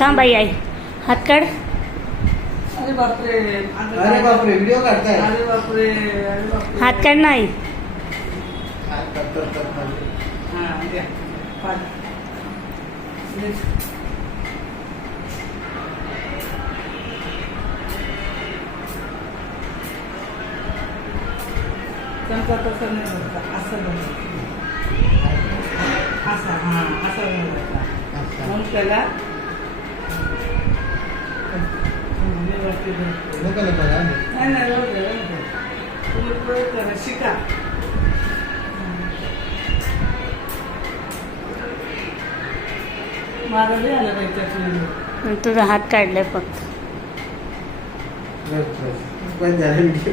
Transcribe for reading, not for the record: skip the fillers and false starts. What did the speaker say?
थांब by I हात काढ. अरे बापरे, अरे बापरे, व्हिडिओ काढताय. अरे बापरे, अरे बापरे. हात काढ नाही. हां द्या पाठ. चमचा तसं नाही बघता, असं बघायचं. असा हां असा बघायचा. मग त्याला नाही नाही राहू दे, राहू दे. तुम्ही प्रयोग करा, शिका. मला नाही आलं पाहिजे त्याच्यात. तुझा हात काढलाय फक्त. बस झालं व्हिडिओ.